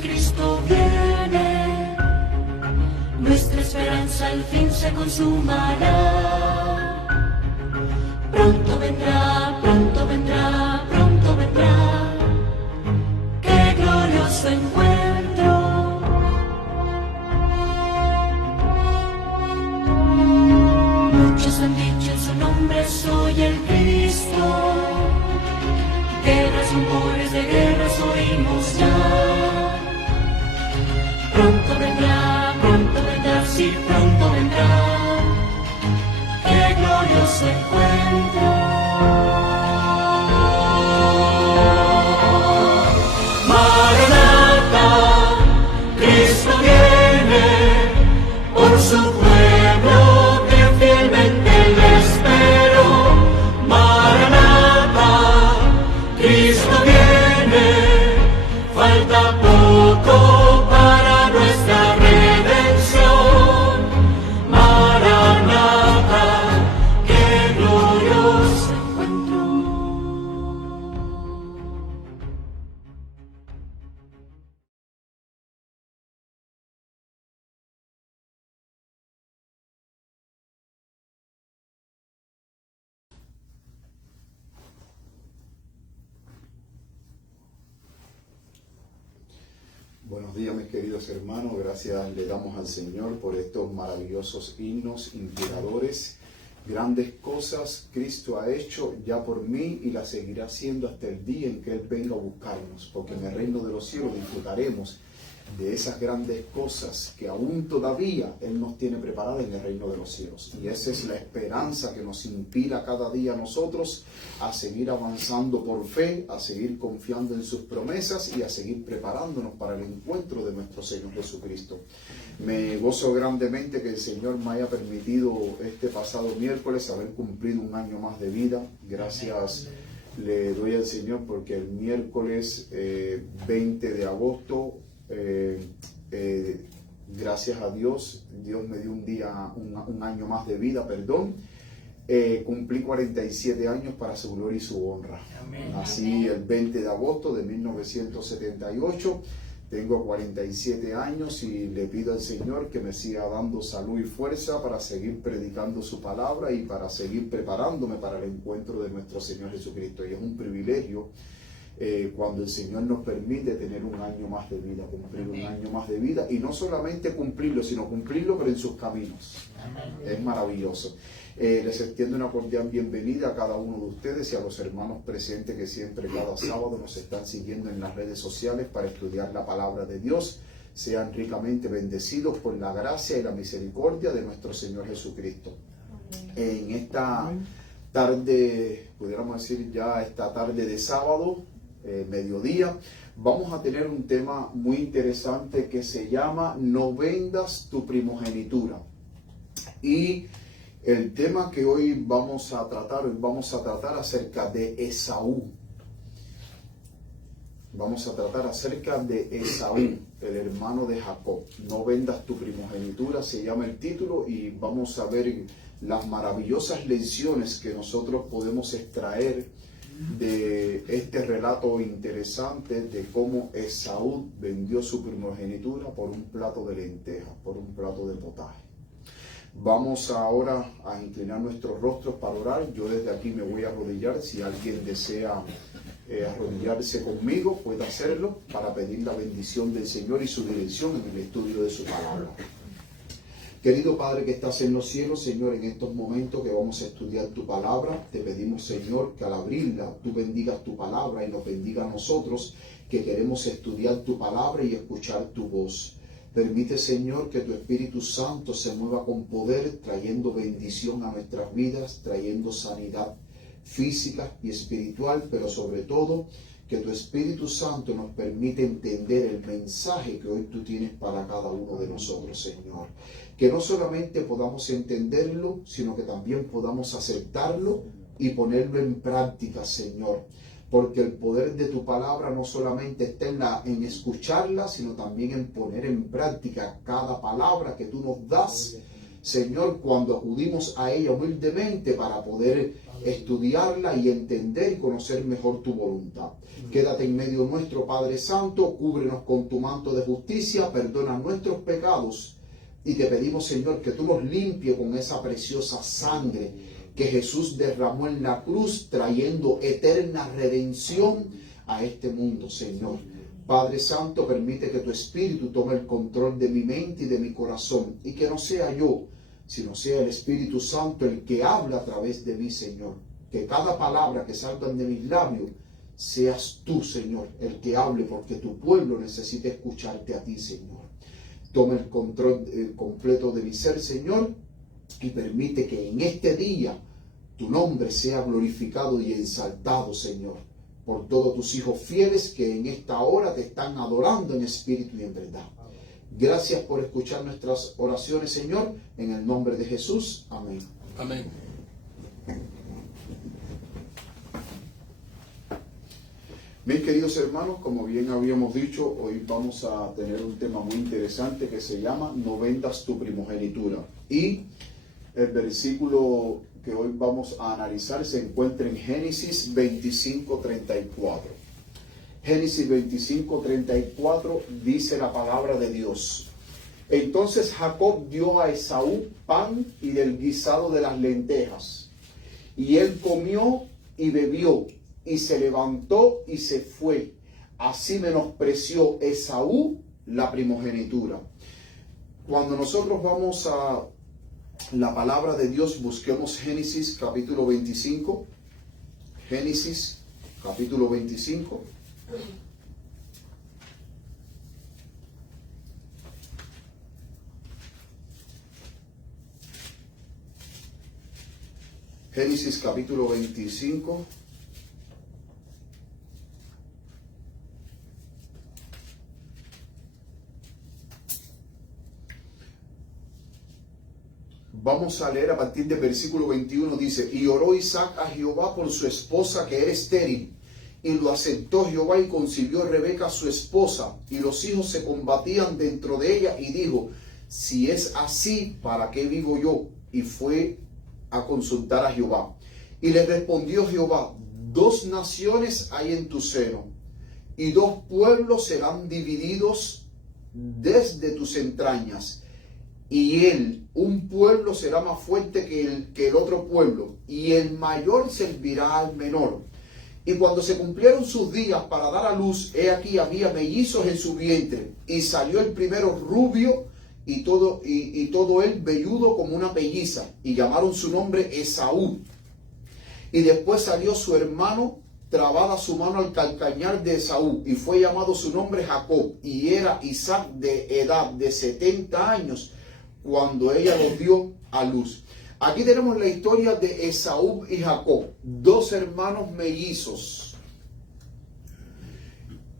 Cristo viene, nuestra esperanza al fin se consumará. Pronto vendrá, pronto vendrá, pronto vendrá. ¡Qué glorioso encuentro! Muchos han dicho en su nombre, soy el Cristo. Guerras, rumores de guerras oímos ya. Pronto vendrá, sí, pronto vendrá. ¡Qué glorioso encuentro! Maranatha, Cristo viene, por su pueblo que fielmente le espero. Maranatha, Cristo viene, falta poco para nuestra redención. Maranatha, qué glorioso encuentro. Buenos días, mis queridos hermanos. Gracias le damos al Señor por estos maravillosos himnos inspiradores. Grandes cosas Cristo ha hecho ya por mí y las seguirá haciendo hasta el día en que Él venga a buscarnos, porque en el reino de los cielos disfrutaremos de esas grandes cosas que aún todavía Él nos tiene preparadas en el reino de los cielos. Y esa es la esperanza que nos inspira cada día a nosotros a seguir avanzando por fe, a seguir confiando en sus promesas y a seguir preparándonos para el encuentro de nuestro Señor Jesucristo. Me gozo grandemente que el Señor me haya permitido este pasado miércoles haber cumplido un año más de vida. Gracias le doy al Señor porque el miércoles 20 de agosto gracias a Dios me dio un año más de vida, cumplí 47 años para su gloria y su honra. Amén. Nací el 20 de agosto de 1978, tengo 47 años y le pido al Señor que me siga dando salud y fuerza para seguir predicando su palabra y para seguir preparándome para el encuentro de nuestro Señor Jesucristo. Y es un privilegio cuando el Señor nos permite tener un año más de vida, cumplir un año más de vida, y no solamente cumplirlo, sino cumplirlo pero en sus caminos. Es maravilloso. Les extiendo una cordial bienvenida a cada uno de ustedes y a los hermanos presentes que siempre cada sábado nos están siguiendo en las redes sociales para estudiar la palabra de Dios. Sean ricamente bendecidos por la gracia y la misericordia de nuestro Señor Jesucristo. En esta tarde, pudiéramos decir ya esta tarde de sábado, mediodía, vamos a tener un tema muy interesante que se llama No vendas tu primogenitura. Y el tema que hoy vamos a tratar acerca de Esaú. Vamos a tratar acerca de Esaú, el hermano de Jacob. No vendas tu primogenitura, se llama el título, y vamos a ver las maravillosas lecciones que nosotros podemos extraer de este relato interesante de cómo Esaú vendió su primogenitura por un plato de lentejas, por un plato de potaje. Vamos ahora a inclinar nuestros rostros para orar. Yo desde aquí me voy a arrodillar. Si alguien desea arrodillarse conmigo, puede hacerlo para pedir la bendición del Señor y su dirección en el estudio de su palabra. Querido Padre que estás en los cielos, Señor, en estos momentos que vamos a estudiar tu palabra, te pedimos, Señor, que al abrirla tú bendigas tu palabra y nos bendiga a nosotros que queremos estudiar tu palabra y escuchar tu voz. Permite, Señor, que tu Espíritu Santo se mueva con poder, trayendo bendición a nuestras vidas, trayendo sanidad física y espiritual, pero sobre todo que tu Espíritu Santo nos permite entender el mensaje que hoy tú tienes para cada uno de nosotros, Señor. Que no solamente podamos entenderlo, sino que también podamos aceptarlo y ponerlo en práctica, Señor. Porque el poder de tu palabra no solamente está en escucharla, sino también en poner en práctica cada palabra que tú nos das, Señor, cuando acudimos a ella humildemente para poder estudiarla y entender y conocer mejor tu voluntad. Quédate en medio nuestro, Padre Santo, cúbrenos con tu manto de justicia, perdona nuestros pecados y te pedimos, Señor, que tú nos limpies con esa preciosa sangre que Jesús derramó en la cruz, trayendo eterna redención a este mundo, Señor. Padre Santo, permite que tu Espíritu tome el control de mi mente y de mi corazón, y que no sea yo, sino sea el Espíritu Santo el que habla a través de mí, Señor. Que cada palabra que salga de mis labios, seas tú, Señor, el que hable, porque tu pueblo necesita escucharte a ti, Señor. Toma el control completo de mi ser, Señor, y permite que en este día tu nombre sea glorificado y exaltado, Señor, por todos tus hijos fieles que en esta hora te están adorando en espíritu y en verdad. Gracias por escuchar nuestras oraciones, Señor, en el nombre de Jesús. Amén. Amén. Mis queridos hermanos, como bien habíamos dicho, hoy vamos a tener un tema muy interesante que se llama No vendas tu primogenitura. Y el versículo que hoy vamos a analizar se encuentra en Génesis 25:34. Génesis 25:34 dice la palabra de Dios. Entonces Jacob dio a Esaú pan y del guisado de las lentejas. Y él comió y bebió, y se levantó y se fue. Así menospreció Esaú la primogenitura. Cuando nosotros vamos a la palabra de Dios, busquemos Génesis capítulo 25. Génesis capítulo 25. Génesis capítulo 25. Vamos a leer a partir del versículo 21, dice: Y oró Isaac a Jehová por su esposa que era estéril, y lo aceptó Jehová y concibió Rebeca su esposa, y los hijos se combatían dentro de ella, y dijo: si es así, ¿para qué vivo yo? Y fue a consultar a Jehová. Y le respondió Jehová: 2 naciones hay en tu seno, y 2 pueblos serán divididos desde tus entrañas. Y un pueblo será más fuerte que el otro pueblo, y el mayor servirá al menor. Y cuando se cumplieron sus días para dar a luz, he aquí había mellizos en su vientre, y salió el primero rubio, y todo él velludo como una pelliza, y llamaron su nombre Esaú. Y después salió su hermano, trabada su mano al calcañar de Esaú, y fue llamado su nombre Jacob, y era Isaac de edad de 70 años, cuando ella los dio a luz. Aquí tenemos la historia de Esaú y Jacob, 2 hermanos mellizos.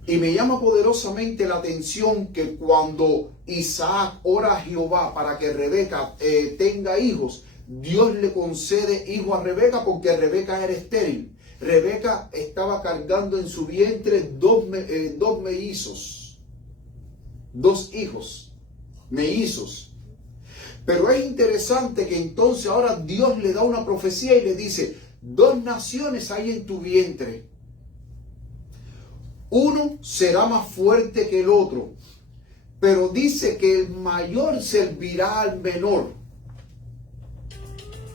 Y me llama poderosamente la atención que cuando Isaac ora a Jehová para que Rebeca tenga hijos, Dios le concede hijo a Rebeca porque Rebeca era estéril. Rebeca estaba cargando en su vientre 2 mellizos, 2 hijos mellizos. Pero es interesante que entonces ahora Dios le da una profecía y le dice: 2 naciones hay en tu vientre. Uno será más fuerte que el otro, pero dice que el mayor servirá al menor.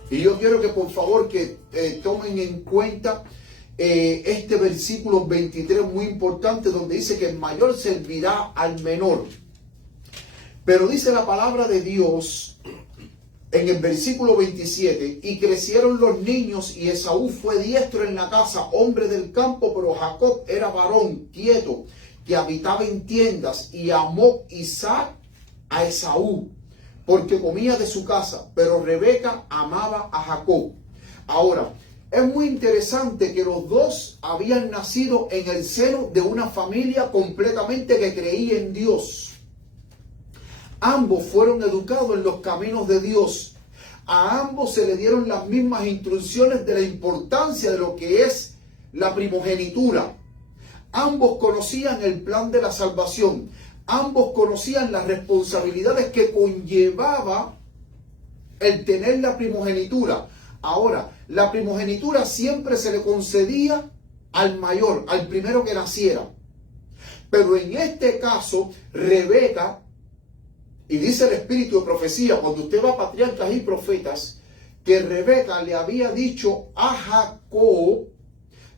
Y yo quiero que por favor que tomen en cuenta este versículo 23 muy importante, donde dice que el mayor servirá al menor. Pero dice la palabra de Dios en el versículo 27, y crecieron los niños, y Esaú fue diestro en la casa, hombre del campo, pero Jacob era varón quieto, que habitaba en tiendas, y amó Isaac a Esaú, porque comía de su casa, pero Rebeca amaba a Jacob. Ahora, es muy interesante que los 2 habían nacido en el seno de una familia completamente que creía en Dios. Ambos fueron educados en los caminos de Dios. A ambos se le dieron las mismas instrucciones de la importancia de lo que es la primogenitura. Ambos conocían el plan de la salvación. Ambos conocían las responsabilidades que conllevaba el tener la primogenitura. Ahora, la primogenitura siempre se le concedía al mayor, al primero que naciera. Pero en este caso, Rebeca, y dice el espíritu de profecía, cuando usted va a Patriarcas y Profetas, que Rebeca le había dicho a Jacob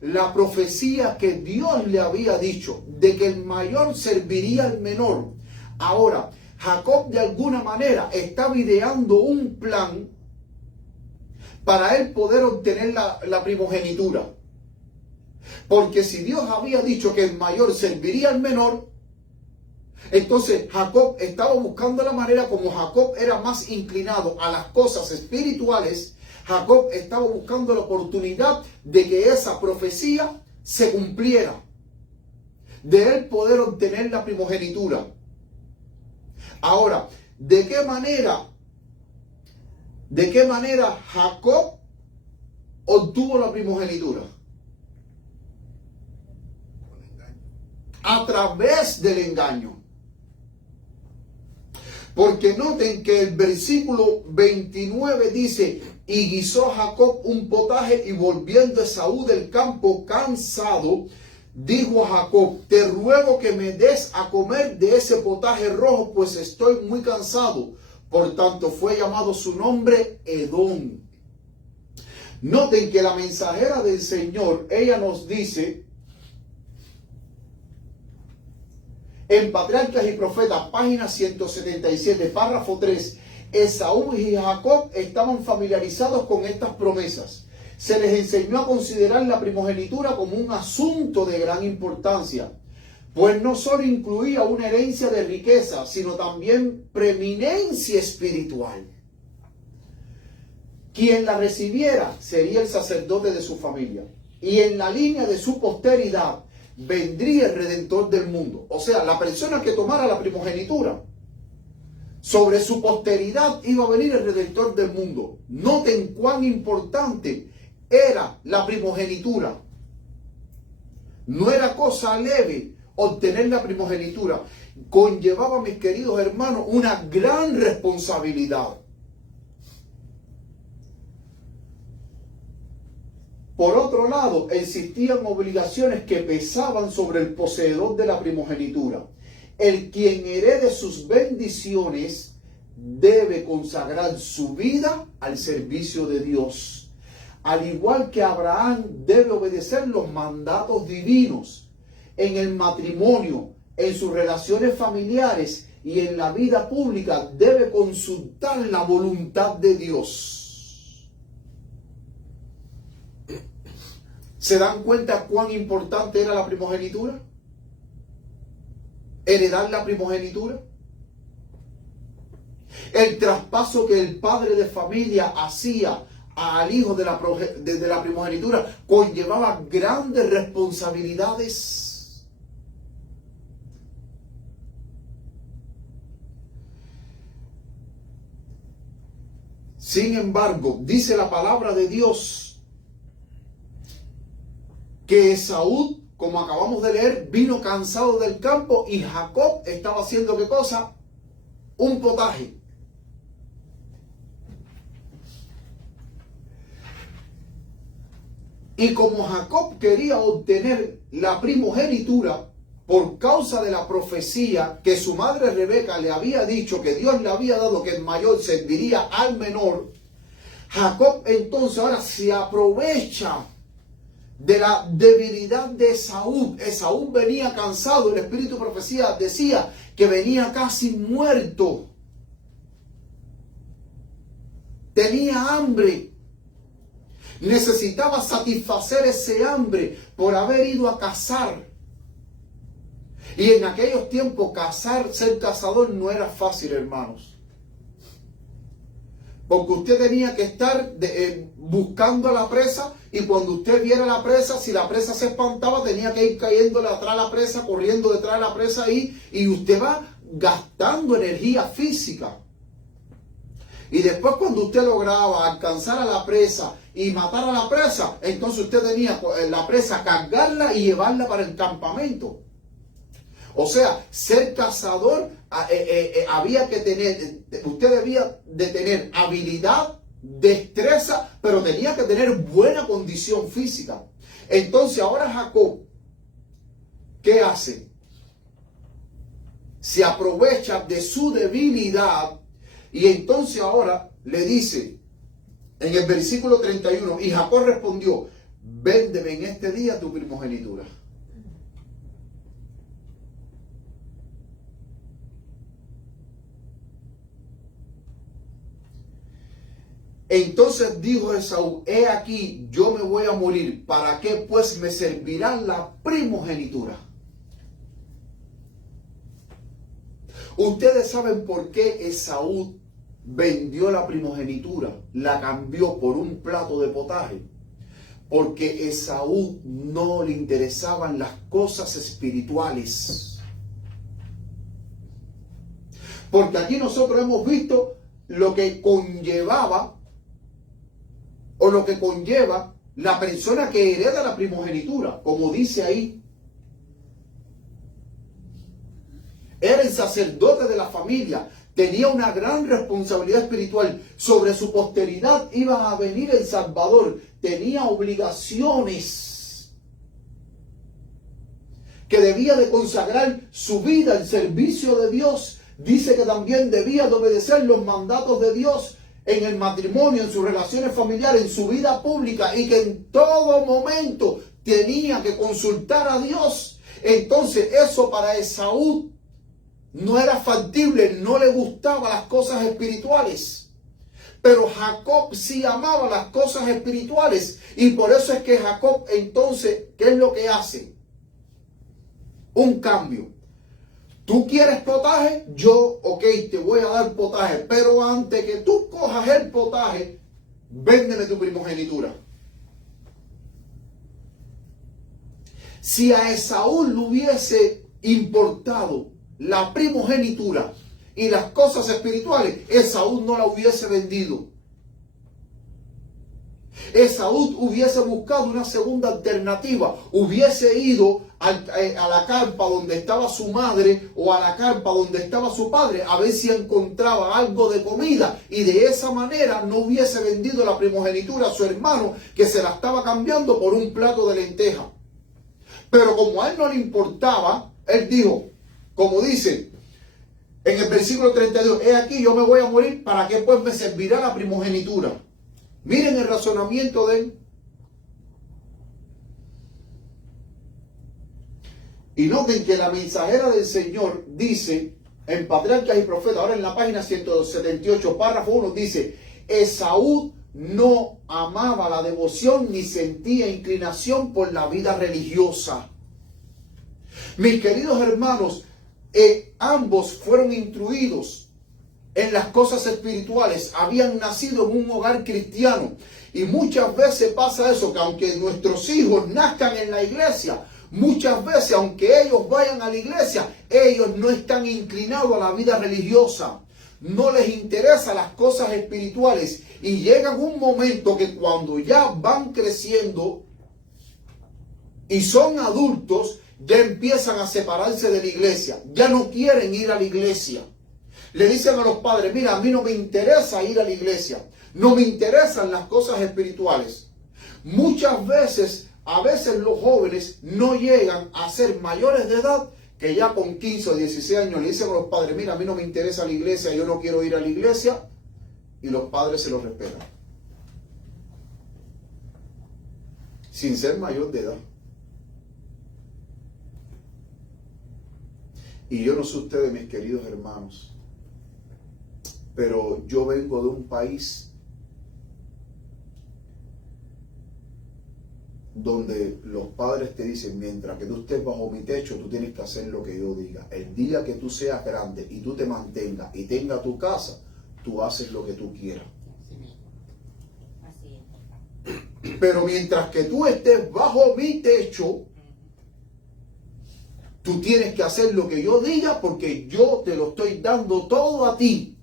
la profecía que Dios le había dicho, de que el mayor serviría al menor. Ahora, Jacob de alguna manera estaba ideando un plan para él poder obtener la primogenitura. Porque si Dios había dicho que el mayor serviría al menor, entonces Jacob estaba buscando la manera, como Jacob era más inclinado a las cosas espirituales, Jacob estaba buscando la oportunidad de que esa profecía se cumpliera, de él poder obtener la primogenitura. Ahora, ¿de qué manera Jacob obtuvo la primogenitura? A través del engaño. Porque noten que el versículo 29 dice: y guisó Jacob un potaje, y volviendo Esaú del campo cansado, dijo a Jacob: te ruego que me des a comer de ese potaje rojo, pues estoy muy cansado. Por tanto fue llamado su nombre Edom. Noten que la mensajera del Señor, ella nos dice en Patriarcas y Profetas, página 177, párrafo 3, Esaú y Jacob estaban familiarizados con estas promesas. Se les enseñó a considerar la primogenitura como un asunto de gran importancia, pues no solo incluía una herencia de riqueza, sino también preeminencia espiritual. Quien la recibiera sería el sacerdote de su familia, y en la línea de su posteridad vendría el Redentor del mundo. O sea, la persona que tomara la primogenitura, sobre su posteridad iba a venir el Redentor del mundo. Noten cuán importante era la primogenitura. No era cosa leve obtener la primogenitura. Conllevaba, mis queridos hermanos, una gran responsabilidad. Por otro lado, existían obligaciones que pesaban sobre el poseedor de la primogenitura. El quien herede sus bendiciones debe consagrar su vida al servicio de Dios. Al igual que Abraham debe obedecer los mandatos divinos en el matrimonio, en sus relaciones familiares y en la vida pública, debe consultar la voluntad de Dios. ¿Se dan cuenta cuán importante era la primogenitura? Heredar la primogenitura. El traspaso que el padre de familia hacía al hijo de la primogenitura conllevaba grandes responsabilidades. Sin embargo, dice la palabra de Dios que Esaú, como acabamos de leer, vino cansado del campo, y Jacob estaba haciendo ¿qué cosa? Un potaje. Y como Jacob quería obtener la primogenitura por causa de la profecía que su madre Rebeca le había dicho, que Dios le había dado, que el mayor serviría al menor, Jacob entonces ahora se aprovecha de la debilidad de Esaú. Esaú venía cansado, el espíritu de profecía decía que venía casi muerto. Tenía hambre. Necesitaba satisfacer ese hambre por haber ido a cazar. Y en aquellos tiempos ser cazador no era fácil, hermanos. Porque usted tenía que estar buscando a la presa, y cuando usted viera la presa, si la presa se espantaba, tenía que ir cayéndole atrás a la presa, corriendo detrás de la presa ahí, y usted va gastando energía física. Y después, cuando usted lograba alcanzar a la presa y matar a la presa, entonces usted tenía la presa, cargarla y llevarla para el campamento. O sea, ser cazador había que tener, usted debía de tener habilidad, destreza, pero tenía que tener buena condición física. Entonces ahora Jacob, ¿qué hace? Se aprovecha de su debilidad y entonces ahora le dice en el versículo 31, y Jacob respondió, véndeme en este día tu primogenitura. Entonces dijo Esaú, he aquí, yo me voy a morir, ¿para qué pues me servirá la primogenitura? Ustedes saben por qué Esaú vendió la primogenitura, la cambió por un plato de potaje. Porque Esaú no le interesaban las cosas espirituales. Porque aquí nosotros hemos visto lo que conllevaba o lo que conlleva la persona que hereda la primogenitura, como dice ahí. Era el sacerdote de la familia, tenía una gran responsabilidad espiritual. Sobre su posteridad iba a venir el Salvador, tenía obligaciones que debía de consagrar su vida al servicio de Dios. Dice que también debía de obedecer los mandatos de Dios en el matrimonio, en sus relaciones familiares, en su vida pública, y que en todo momento tenía que consultar a Dios. Entonces eso para Esaú no era factible, no le gustaban las cosas espirituales. Pero Jacob sí amaba las cosas espirituales, y por eso es que Jacob entonces, ¿qué es lo que hace? Un cambio. ¿Tú quieres potaje? Yo, ok, te voy a dar potaje, pero antes que tú cojas el potaje, véndeme tu primogenitura. Si a Esaú le hubiese importado la primogenitura y las cosas espirituales, Esaú no la hubiese vendido. Esaú hubiese buscado una segunda alternativa, hubiese ido a la carpa donde estaba su madre o a la carpa donde estaba su padre a ver si encontraba algo de comida, y de esa manera no hubiese vendido la primogenitura a su hermano, que se la estaba cambiando por un plato de lenteja. Pero como a él no le importaba, él dijo, como dice en el versículo 32, he aquí, yo me voy a morir, ¿para qué pues me servirá la primogenitura? Miren el razonamiento de él. Y noten que la mensajera del Señor dice en Patriarcas y Profetas, ahora en la página 178, párrafo 1, dice, Esaú no amaba la devoción ni sentía inclinación por la vida religiosa. Mis queridos hermanos, ambos fueron instruidos en las cosas espirituales, habían nacido en un hogar cristiano, y muchas veces pasa eso, que aunque nuestros hijos nazcan en la iglesia, muchas veces aunque ellos vayan a la iglesia, ellos no están inclinados a la vida religiosa, no les interesan las cosas espirituales, y llega un momento que cuando ya van creciendo y son adultos, ya empiezan a separarse de la iglesia, ya no quieren ir a la iglesia. Le dicen a los padres, mira, a mí no me interesa ir a la iglesia, no me interesan las cosas espirituales. Muchas veces, a veces los jóvenes no llegan a ser mayores de edad, que ya con 15 o 16 años le dicen a los padres, mira, a mí no me interesa la iglesia, yo no quiero ir a la iglesia, y los padres se los respetan, sin ser mayor de edad. Y yo no sé ustedes, mis queridos hermanos, pero yo vengo de un país donde los padres te dicen, mientras que tú estés bajo mi techo, tú tienes que hacer lo que yo diga. El día que tú seas grande y tú te mantengas y tengas tu casa, tú haces lo que tú quieras. Así es. Pero mientras que tú estés bajo mi techo, tú tienes que hacer lo que yo diga, porque yo te lo estoy dando todo a ti.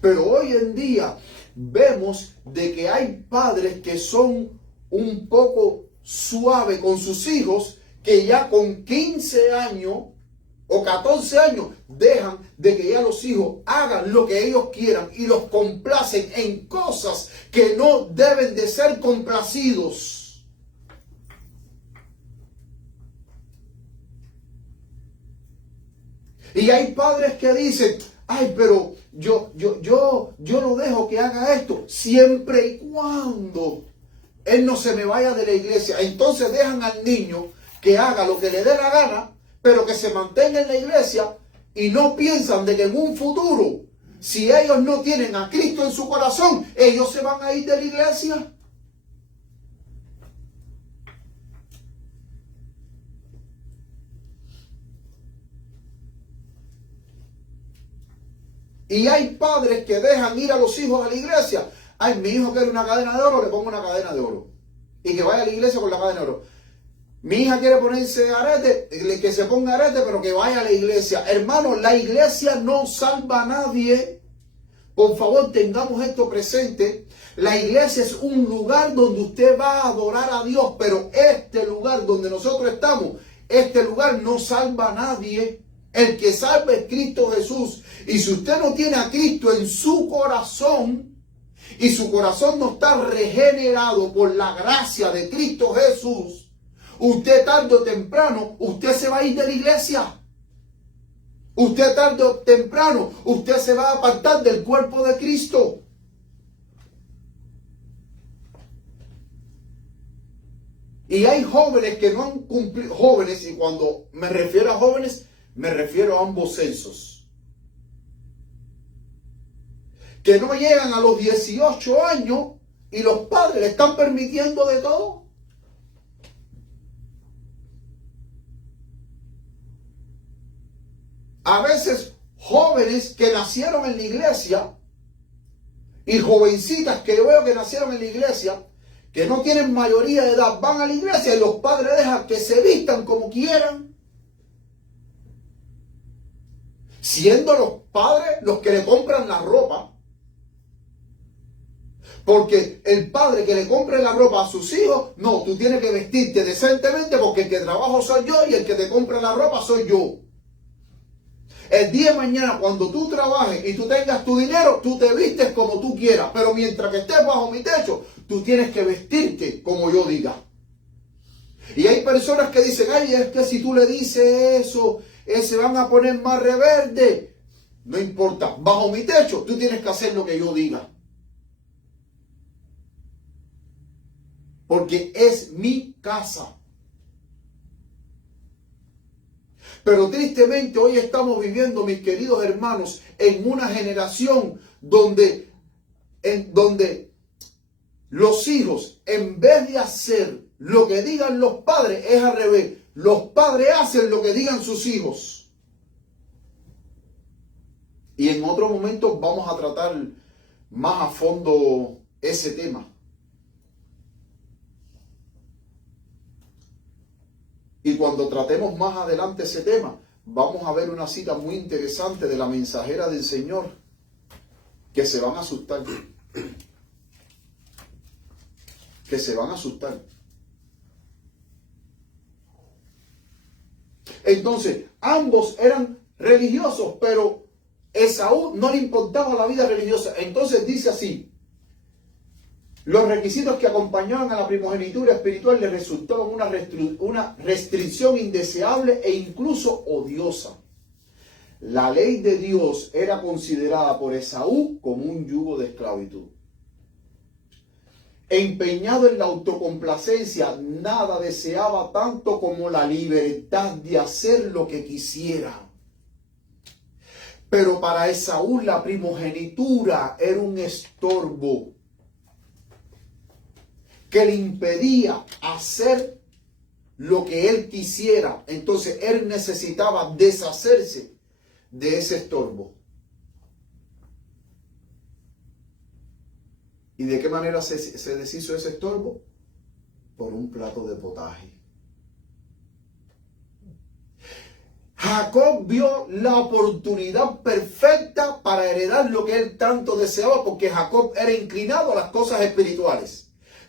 Pero hoy en día vemos de que hay padres que son un poco suaves con sus hijos, que ya con 15 años o 14 años dejan de que ya los hijos hagan lo que ellos quieran y los complacen en cosas que no deben de ser complacidos. Y hay padres que dicen, ay, pero yo no dejo que haga esto siempre y cuando él no se me vaya de la iglesia. Entonces dejan al niño que haga lo que le dé la gana, pero que se mantenga en la iglesia, y no piensan de que en un futuro, si ellos no tienen a Cristo en su corazón, ellos se van a ir de la iglesia. Y hay padres que dejan ir a los hijos a la iglesia. Ay, mi hijo quiere una cadena de oro, le pongo una cadena de oro. Y que vaya a la iglesia con la cadena de oro. Mi hija quiere ponerse arete, que se ponga arete, pero que vaya a la iglesia. Hermano, la iglesia no salva a nadie. Por favor, tengamos esto presente. La iglesia es un lugar donde usted va a adorar a Dios, pero este lugar donde nosotros estamos, este lugar no salva a nadie. El que salva es Cristo Jesús. Y si usted no tiene a Cristo en su corazón, y su corazón no está regenerado por la gracia de Cristo Jesús, usted tarde o temprano, usted se va a ir de la iglesia. Usted tarde o temprano, usted se va a apartar del cuerpo de Cristo. Y hay jóvenes que no han cumplido, jóvenes, y cuando me refiero a jóvenes, me refiero a ambos sexos, que no llegan a los 18 años y los padres le están permitiendo de todo. A veces jóvenes que nacieron en la iglesia y jovencitas que yo veo que nacieron en la iglesia, que no tienen mayoría de edad, van a la iglesia y los padres dejan que se vistan como quieran, siendo los padres los que le compran la ropa. Porque el padre que le compre la ropa a sus hijos, no, tú tienes que vestirte decentemente porque el que trabajo soy yo y el que te compra la ropa soy yo. El día de mañana, cuando tú trabajes y tú tengas tu dinero, tú te vistes como tú quieras. Pero mientras que estés bajo mi techo, tú tienes que vestirte como yo diga. Y hay personas que dicen, ay, es que si tú le dices eso, se van a poner más rebeldes. No importa, bajo mi techo, tú tienes que hacer lo que yo diga. Porque es mi casa. Pero tristemente hoy estamos viviendo, mis queridos hermanos, en una generación donde los hijos, en vez de hacer lo que digan los padres, es al revés. Los padres hacen lo que digan sus hijos. Y en otro momento vamos a tratar más a fondo ese tema. Y cuando tratemos más adelante ese tema, vamos a ver una cita muy interesante de la mensajera del Señor, que se van a asustar. Que se van a asustar. Entonces, ambos eran religiosos, pero Esaú no le importaba la vida religiosa. Entonces dice así: los requisitos que acompañaban a la primogenitura espiritual le resultaron una restricción indeseable e incluso odiosa. La ley de Dios era considerada por Esaú como un yugo de esclavitud. Empeñado en la autocomplacencia, nada deseaba tanto como la libertad de hacer lo que quisiera. Pero para Esaú la primogenitura era un estorbo que le impedía hacer lo que él quisiera. Entonces él necesitaba deshacerse de ese estorbo. ¿Y de qué manera se deshizo ese estorbo? Por un plato de potaje. Jacob vio la oportunidad perfecta para heredar lo que él tanto deseaba, porque Jacob era inclinado a las cosas espirituales.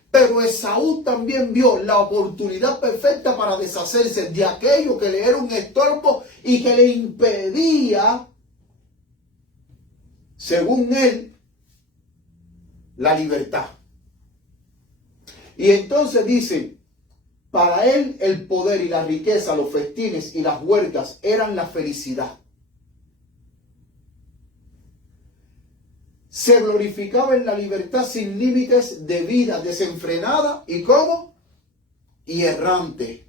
Pero Esaú también vio la oportunidad perfecta para deshacerse de aquello que le era un estorbo y que le impedía, según él, la libertad. Y entonces dice, para él el poder y la riqueza, los festines y las huelgas eran la felicidad. Se glorificaba en la libertad sin límites de vida desenfrenada y ¿cómo? Y errante.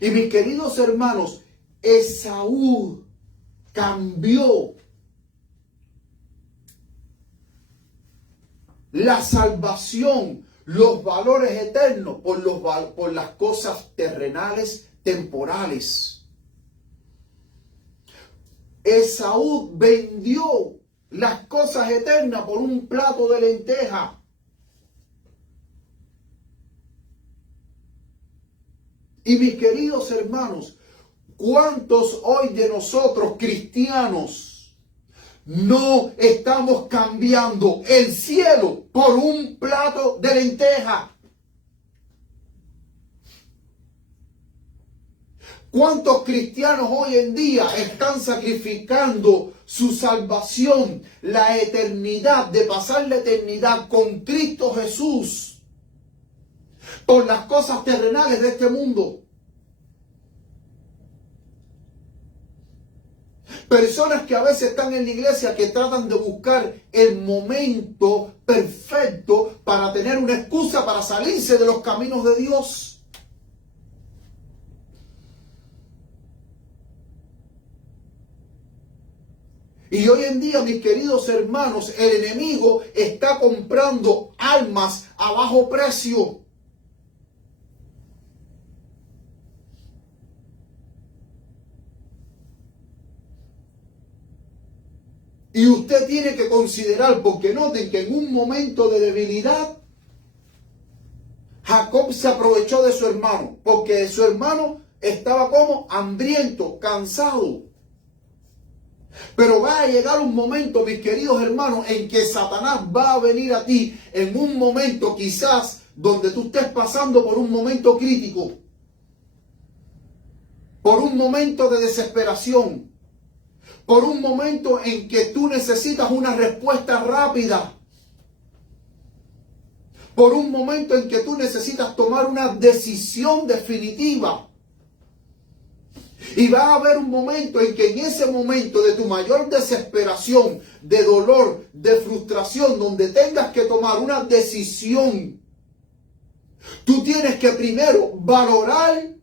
Y mis queridos hermanos, Esaú cambió la salvación, los valores eternos por las cosas terrenales, temporales. Esaú vendió las cosas eternas por un plato de lenteja. Y mis queridos hermanos, ¿cuántos hoy de nosotros cristianos no estamos cambiando el cielo por un plato de lenteja? ¿Cuántos cristianos hoy en día están sacrificando su salvación, la eternidad, de pasar la eternidad con Cristo Jesús por las cosas terrenales de este mundo? Personas que a veces están en la iglesia que tratan de buscar el momento perfecto para tener una excusa para salirse de los caminos de Dios. Y hoy en día, mis queridos hermanos, el enemigo está comprando almas a bajo precio. Y usted tiene que considerar, porque noten que en un momento de debilidad, Jacob se aprovechó de su hermano, porque su hermano estaba como hambriento, cansado. Pero va a llegar un momento, mis queridos hermanos, en que Satanás va a venir a ti en un momento quizás donde tú estés pasando por un momento crítico, por un momento de desesperación, por un momento en que tú necesitas una respuesta rápida, por un momento en que tú necesitas tomar una decisión definitiva. Y va a haber un momento en que en ese momento de tu mayor desesperación, de dolor, de frustración, donde tengas que tomar una decisión, tú tienes que primero valorar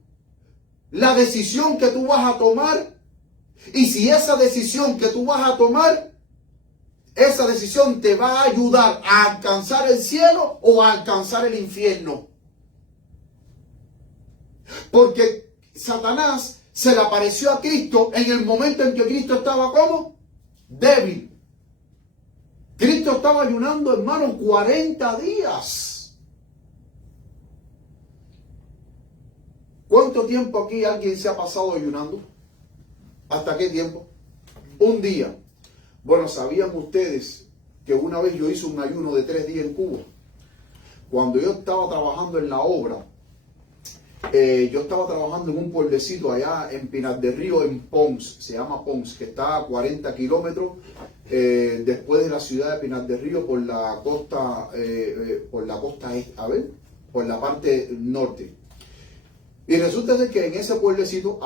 la decisión que tú vas a tomar. Y si esa decisión que tú vas a tomar, esa decisión te va a ayudar a alcanzar el cielo o a alcanzar el infierno. Porque Satanás se le apareció a Cristo en el momento en que Cristo estaba ¿cómo? Débil. Cristo estaba ayunando, hermanos, 40 días. ¿Cuánto tiempo aquí alguien se ha pasado ayunando? ¿Hasta qué tiempo? Un día. Bueno, ¿sabían ustedes que una vez yo hice un ayuno de 3 días en Cuba? Cuando yo estaba trabajando en la obra, yo estaba trabajando en un pueblecito allá en Pinar del Río, en Pons, se llama Pons, que está a 40 kilómetros después de la ciudad de Pinar del Río por la costa este, por la parte norte. Y resulta ser que en ese pueblecito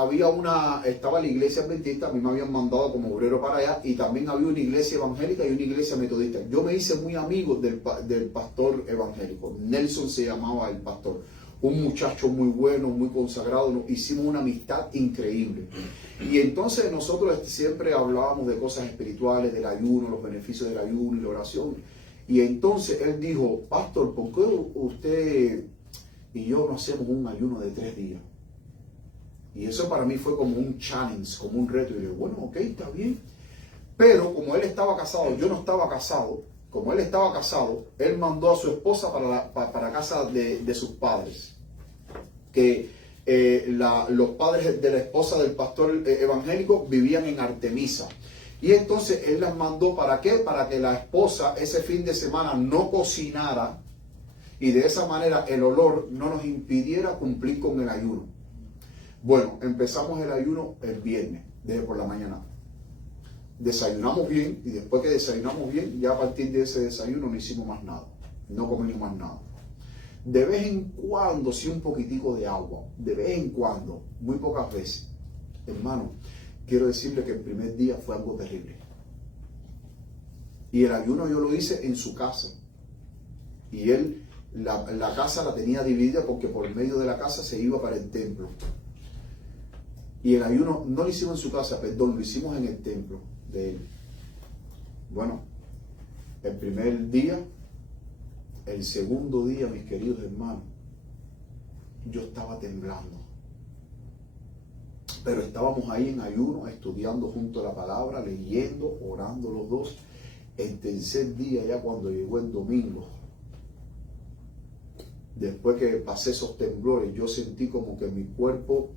estaba la iglesia adventista, a mí me habían mandado como obrero para allá, y también había una iglesia evangélica y una iglesia metodista. Yo me hice muy amigo del pastor evangélico, Nelson se llamaba el pastor. Un muchacho muy bueno, muy consagrado, nos hicimos una amistad increíble. Y entonces nosotros siempre hablábamos de cosas espirituales, del ayuno, los beneficios del ayuno y la oración. Y entonces él dijo, pastor, ¿por qué usted y yo no hacemos un ayuno de 3 días? Y eso para mí fue como un challenge, como un reto. Y le digo, bueno, ok, está bien. Pero como él estaba casado, yo no estaba casado. Como él estaba casado, él mandó a su esposa para casa de sus padres. Que los padres de la esposa del pastor evangélico vivían en Artemisa. Y entonces él las mandó, ¿para qué? Para que la esposa ese fin de semana no cocinara y de esa manera el olor no nos impidiera cumplir con el ayuno. Bueno, empezamos el ayuno el viernes, desde por la mañana. Desayunamos bien y después que desayunamos bien, ya a partir de ese desayuno no hicimos más nada. No comimos más nada. De vez en cuando, sí, un poquitico de agua. De vez en cuando, muy pocas veces. Hermano, quiero decirle que el primer día fue algo terrible. Y el ayuno yo lo hice en su casa. Y él, la casa la tenía dividida porque por medio de la casa se iba para el templo. Y el ayuno no lo hicimos en su casa, perdón, lo hicimos en el templo de él. Bueno, el primer día, el segundo día, mis queridos hermanos, yo estaba temblando. Pero estábamos ahí en ayuno, estudiando junto a la palabra, leyendo, orando los dos. El tercer día, ya cuando llegó el domingo, después que pasé esos temblores, yo sentí como que mi cuerpo,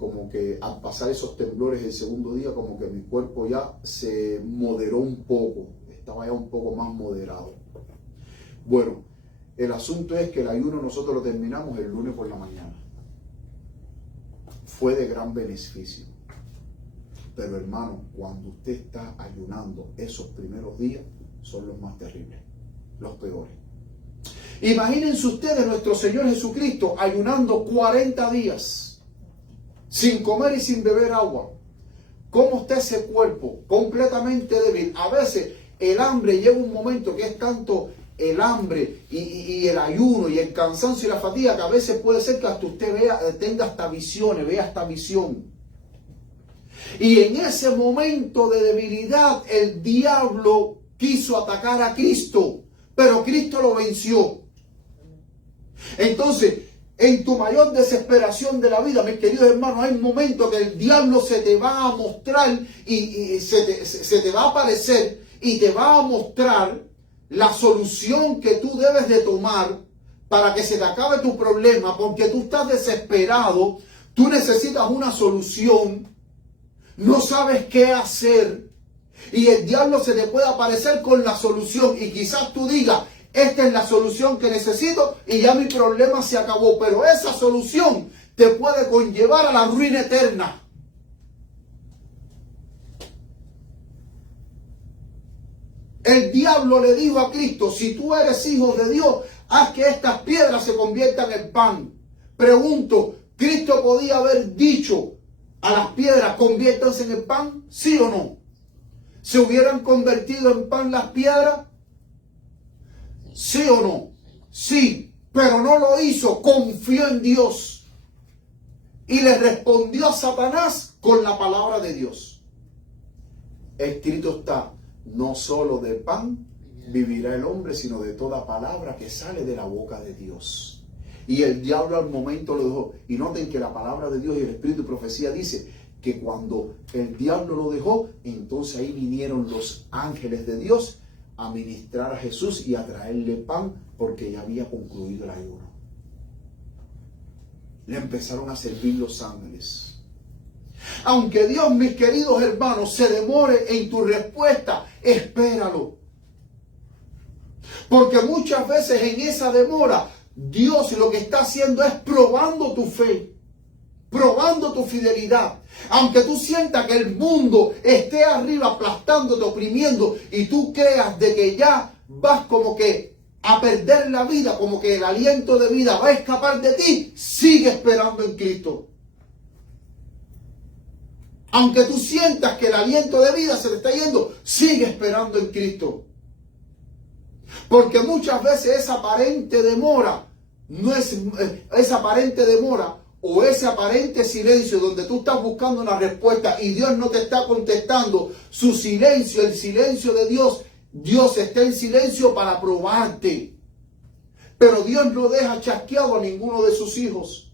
como que al pasar esos temblores el segundo día, como que mi cuerpo ya se moderó un poco, estaba ya un poco más moderado. Bueno, el asunto es que el ayuno nosotros lo terminamos el lunes por la mañana. Fue de gran beneficio. Pero hermano, cuando usted está ayunando, esos primeros días son los más terribles, los peores. Imagínense ustedes nuestro Señor Jesucristo ayunando 40 días, sin comer y sin beber agua. ¿Cómo está ese cuerpo? Completamente débil. A veces el hambre llega un momento que es tanto el hambre y el ayuno y el cansancio y la fatiga que a veces puede ser que hasta usted tenga hasta visiones, vea hasta visión. Y en ese momento de debilidad el diablo quiso atacar a Cristo, pero Cristo lo venció. Entonces, en tu mayor desesperación de la vida, mis queridos hermanos, hay un momento que el diablo se te va a mostrar y se te va a aparecer y te va a mostrar la solución que tú debes de tomar para que se te acabe tu problema, porque tú estás desesperado, tú necesitas una solución, no sabes qué hacer y el diablo se te puede aparecer con la solución y quizás tú digas, esta es la solución que necesito y ya mi problema se acabó. Pero esa solución te puede conllevar a la ruina eterna. El diablo le dijo a Cristo, si tú eres hijo de Dios, haz que estas piedras se conviertan en pan. Pregunto, ¿Cristo podía haber dicho a las piedras, conviértanse en el pan? ¿Sí o no? ¿Se hubieran convertido en pan las piedras? ¿Sí o no? Sí, pero no lo hizo, confió en Dios. Y le respondió a Satanás con la palabra de Dios. Escrito está, no solo del pan vivirá el hombre, sino de toda palabra que sale de la boca de Dios. Y el diablo al momento lo dejó. Y noten que la palabra de Dios y el Espíritu de profecía dice que cuando el diablo lo dejó, entonces ahí vinieron los ángeles de Dios a ministrar a Jesús y a traerle pan porque ya había concluido el ayuno. Le empezaron a servir los ángeles. Aunque Dios, mis queridos hermanos, se demore en tu respuesta, espéralo. Porque muchas veces en esa demora, Dios lo que está haciendo es probando tu fe, probando tu fidelidad. Aunque tú sientas que el mundo esté arriba aplastándote, oprimiendo, y tú creas de que ya vas como que a perder la vida, como que el aliento de vida va a escapar de ti, sigue esperando en Cristo. Aunque tú sientas que el aliento de vida se te está yendo, sigue esperando en Cristo. Porque muchas veces esa aparente demora, esa aparente demora o ese aparente silencio donde tú estás buscando una respuesta y Dios no te está contestando, su silencio, el silencio de Dios, Dios está en silencio para probarte. Pero Dios no deja chasqueado a ninguno de sus hijos.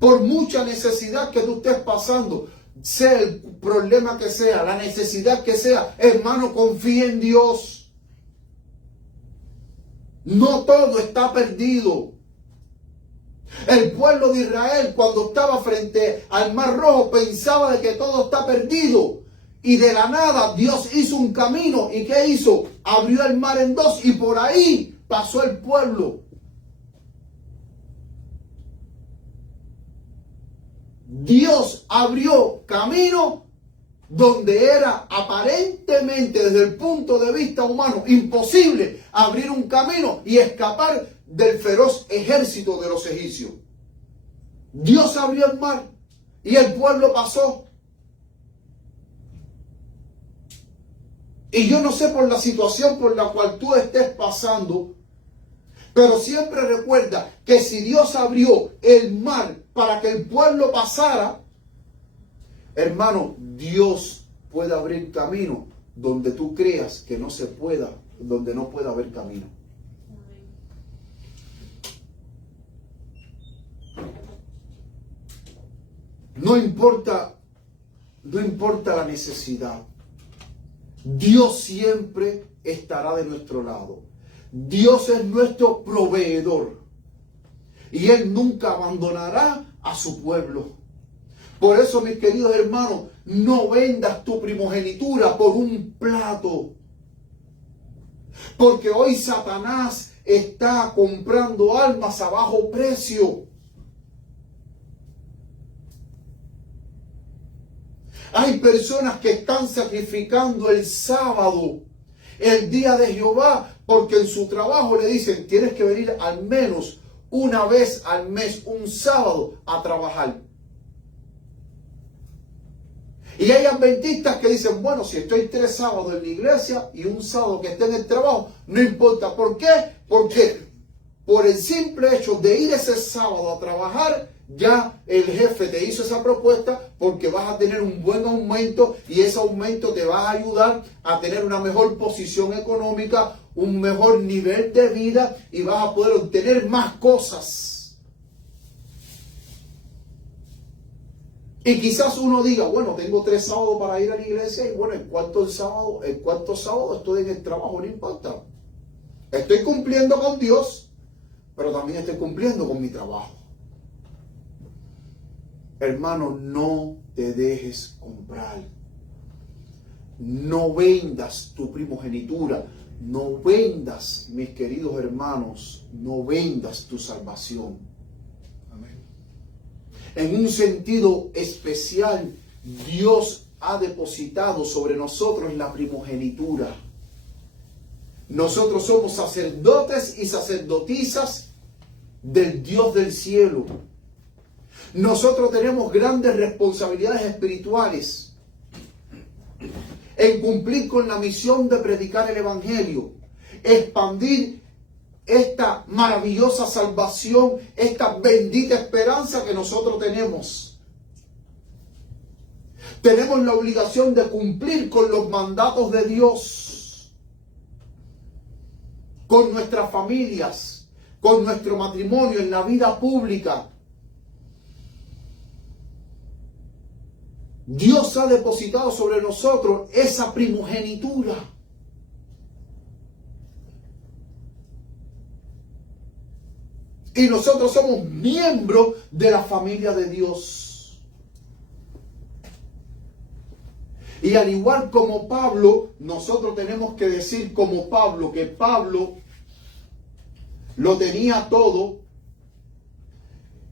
Por mucha necesidad que tú estés pasando, sea el problema que sea, la necesidad que sea, hermano, confía en Dios. No todo está perdido. El pueblo de Israel, cuando estaba frente al Mar Rojo, pensaba de que todo está perdido. Y de la nada Dios hizo un camino. ¿Y qué hizo? Abrió el mar en dos y por ahí pasó el pueblo. Dios abrió camino donde era aparentemente, desde el punto de vista humano, imposible abrir un camino y escapar del feroz ejército de los egipcios. Dios abrió el mar y el pueblo pasó. Y yo no sé por la situación por la cual tú estés pasando, pero siempre recuerda que si Dios abrió el mar para que el pueblo pasara, hermano, Dios puede abrir camino donde tú creas que no se pueda, donde no pueda haber camino. No importa la necesidad. Dios siempre estará de nuestro lado. Dios es nuestro proveedor. Y Él nunca abandonará a su pueblo. Por eso, mis queridos hermanos, no vendas tu primogenitura por un plato. Porque hoy Satanás está comprando almas a bajo precio. Hay personas que están sacrificando el sábado, el día de Jehová, porque en su trabajo le dicen, tienes que venir al menos una vez al mes, un sábado, a trabajar. Y hay adventistas que dicen, bueno, si estoy 3 sábados en la iglesia y un sábado que esté en el trabajo, no importa. ¿Por qué? Porque por el simple hecho de ir ese sábado a trabajar, ya el jefe te hizo esa propuesta porque vas a tener un buen aumento y ese aumento te va a ayudar a tener una mejor posición económica, un mejor nivel de vida y vas a poder obtener más cosas. Y quizás uno diga, bueno, tengo 3 sábados para ir a la iglesia y bueno, el cuarto sábado estoy en el trabajo, no importa. Estoy cumpliendo con Dios, pero también estoy cumpliendo con mi trabajo. Hermano, no te dejes comprar. No vendas tu primogenitura. No vendas, mis queridos hermanos, no vendas tu salvación. Amén. En un sentido especial, Dios ha depositado sobre nosotros la primogenitura. Nosotros somos sacerdotes y sacerdotisas del Dios del cielo. Nosotros tenemos grandes responsabilidades espirituales en cumplir con la misión de predicar el Evangelio, expandir esta maravillosa salvación, esta bendita esperanza que nosotros tenemos. Tenemos la obligación de cumplir con los mandatos de Dios, con nuestras familias, con nuestro matrimonio, en la vida pública. Dios ha depositado sobre nosotros esa primogenitura. Y nosotros somos miembros de la familia de Dios. Y al igual como Pablo, nosotros tenemos que decir como Pablo, que Pablo lo tenía todo.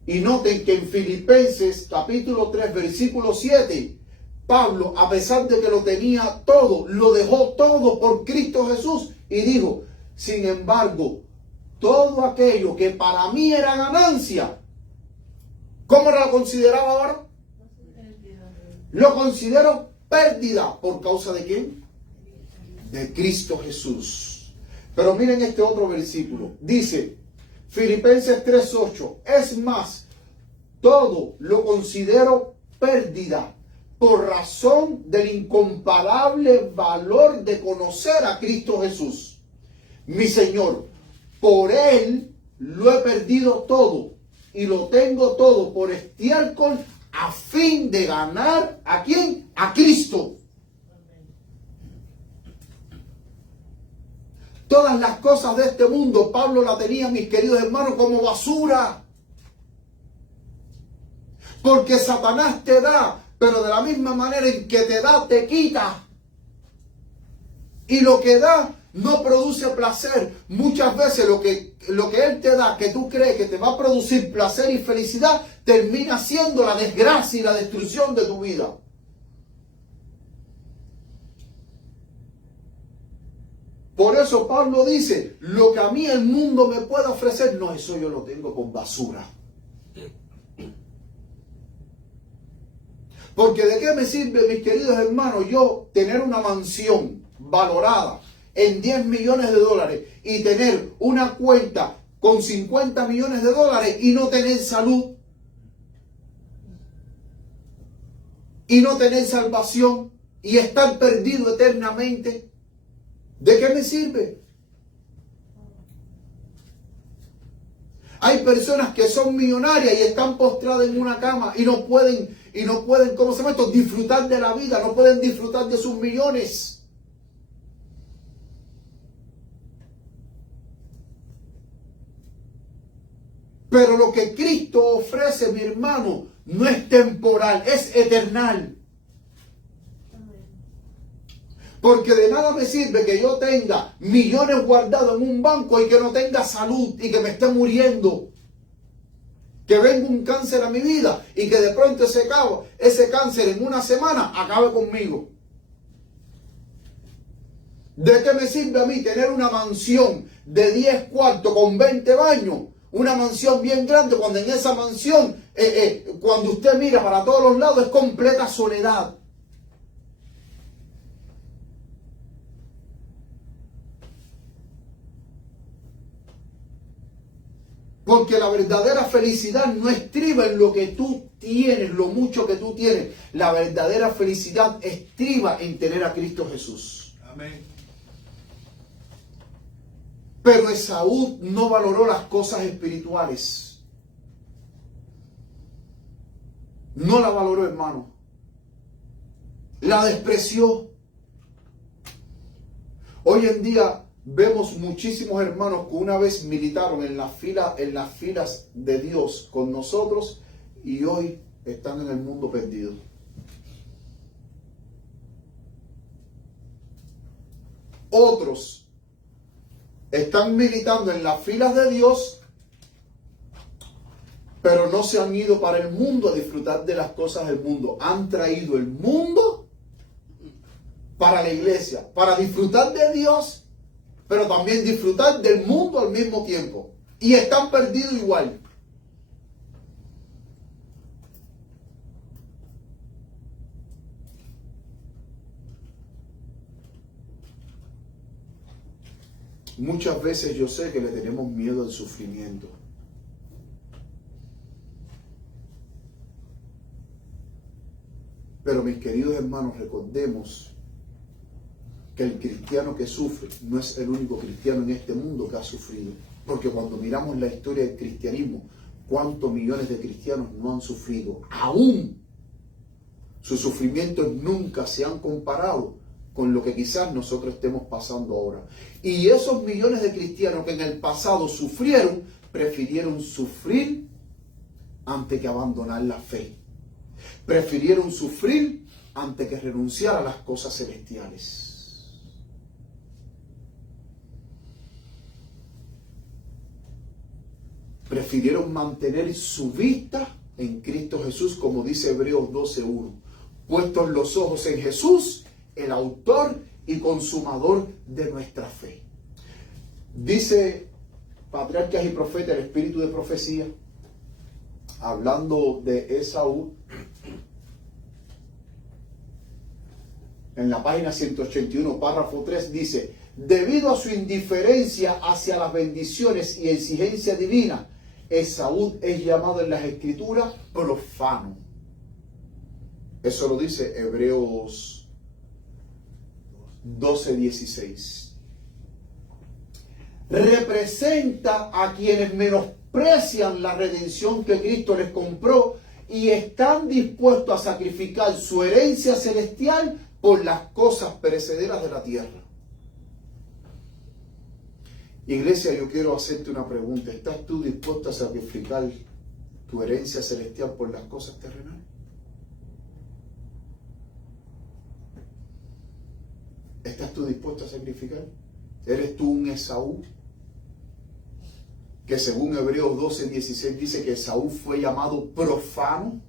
Y noten que en Filipenses capítulo 3 versículo 7, Pablo, a pesar de que lo tenía todo, lo dejó todo por Cristo Jesús. Y dijo, sin embargo, todo aquello que para mí era ganancia, ¿cómo lo consideraba ahora? Lo considero pérdida. ¿Por causa de quién? De Cristo Jesús. Pero miren este otro versículo. Dice, Filipenses 3:8, es más, todo lo considero pérdida por razón del incomparable valor de conocer a Cristo Jesús, mi Señor. Por Él lo he perdido todo y lo tengo todo por estiércol a fin de ganar ¿a quién? A Cristo. Todas las cosas de este mundo, Pablo la tenía, mis queridos hermanos, como basura. Porque Satanás te da, pero de la misma manera en que te da, te quita. Y lo que da no produce placer. Muchas veces lo que Él te da, que tú crees que te va a producir placer y felicidad, termina siendo la desgracia y la destrucción de tu vida. Por eso Pablo dice, lo que a mí el mundo me puede ofrecer, no, eso yo lo tengo con basura. Porque ¿de qué me sirve, mis queridos hermanos, yo tener una mansión valorada en 10 millones de dólares y tener una cuenta con 50 millones de dólares y no tener salud? Y no tener salvación y estar perdido eternamente. ¿De qué me sirve? Hay personas que son millonarias y están postradas en una cama y no pueden, ¿cómo se llama esto? Disfrutar de la vida, no pueden disfrutar de sus millones. Pero lo que Cristo ofrece, mi hermano, no es temporal, es eternal. Porque de nada me sirve que yo tenga millones guardados en un banco y que no tenga salud y que me esté muriendo. Que venga un cáncer a mi vida y que de pronto ese cáncer en una semana acabe conmigo. ¿De qué me sirve a mí tener una mansión de 10 cuartos con 20 baños? Una mansión bien grande cuando en esa mansión, cuando usted mira para todos los lados, es completa soledad. Porque la verdadera felicidad no estriba en lo que tú tienes, lo mucho que tú tienes. La verdadera felicidad estriba en tener a Cristo Jesús. Amén. Pero Esaú no valoró las cosas espirituales. No la valoró, hermano. La despreció. Hoy en día vemos muchísimos hermanos que una vez militaron en las filas de Dios con nosotros y hoy están en el mundo perdido. Otros están militando en las filas de Dios, pero no se han ido para el mundo a disfrutar de las cosas del mundo. Han traído el mundo para la iglesia, para disfrutar de Dios, pero también disfrutar del mundo al mismo tiempo. Y están perdidos igual. Muchas veces yo sé que le tenemos miedo al sufrimiento. Pero mis queridos hermanos, recordemos que el cristiano que sufre no es el único cristiano en este mundo que ha sufrido. Porque cuando miramos la historia del cristianismo, ¿cuántos millones de cristianos no han sufrido? Aún sus sufrimientos nunca se han comparado con lo que quizás nosotros estemos pasando ahora. Y esos millones de cristianos que en el pasado sufrieron, prefirieron sufrir antes que abandonar la fe. Prefirieron sufrir antes que renunciar a las cosas celestiales. Prefirieron mantener su vista en Cristo Jesús, como dice Hebreos 12:1. Puestos los ojos en Jesús, el autor y consumador de nuestra fe. Dice Patriarcas y Profetas, el espíritu de profecía, hablando de Esaú, en la página 181, párrafo 3, dice: debido a su indiferencia hacia las bendiciones y exigencia divina, Esaú es llamado en las Escrituras profano. Eso lo dice Hebreos 12:16. Representa a quienes menosprecian la redención que Cristo les compró y están dispuestos a sacrificar su herencia celestial por las cosas perecederas de la tierra. Iglesia, yo quiero hacerte una pregunta. ¿Estás tú dispuesto a sacrificar tu herencia celestial por las cosas terrenales? ¿Estás tú dispuesto a sacrificar? ¿Eres tú un Esaú? Que según Hebreos 12:16 dice que Esaú fue llamado profano.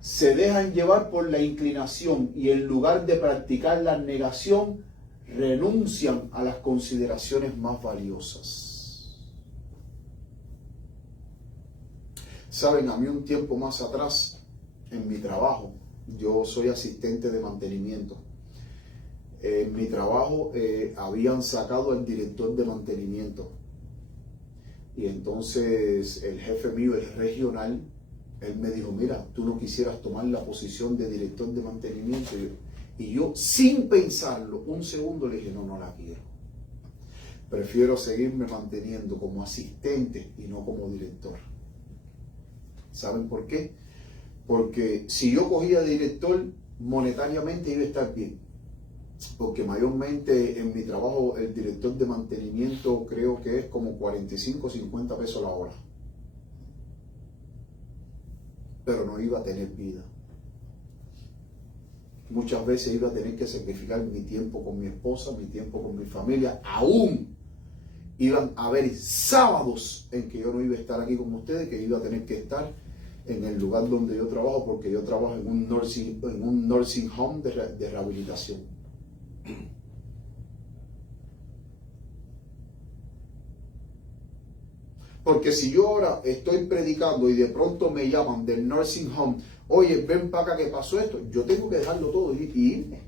Se dejan llevar por la inclinación y en lugar de practicar la negación, renuncian a las consideraciones más valiosas. Saben, a mí un tiempo más atrás, en mi trabajo, yo soy asistente de mantenimiento. En mi trabajo habían sacado al director de mantenimiento. Y entonces el jefe mío, el regional, él me dijo, mira, tú no quisieras tomar la posición de director de mantenimiento. Y yo, sin pensarlo, un segundo le dije, no, no la quiero. Prefiero seguirme manteniendo como asistente y no como director. ¿Saben por qué? Porque si yo cogía de director, monetariamente iba a estar bien. Porque mayormente en mi trabajo el director de mantenimiento creo que es como 45 o 50 pesos la hora. Pero no iba a tener vida. Muchas veces iba a tener que sacrificar mi tiempo con mi esposa, mi tiempo con mi familia. Aún iban a haber sábados en que yo no iba a estar aquí con ustedes, que iba a tener que estar en el lugar donde yo trabajo, porque yo trabajo en un nursing home de rehabilitación. Porque si yo ahora estoy predicando y de pronto me llaman del nursing home, oye, ven para acá que pasó esto, yo tengo que dejarlo todo y irme.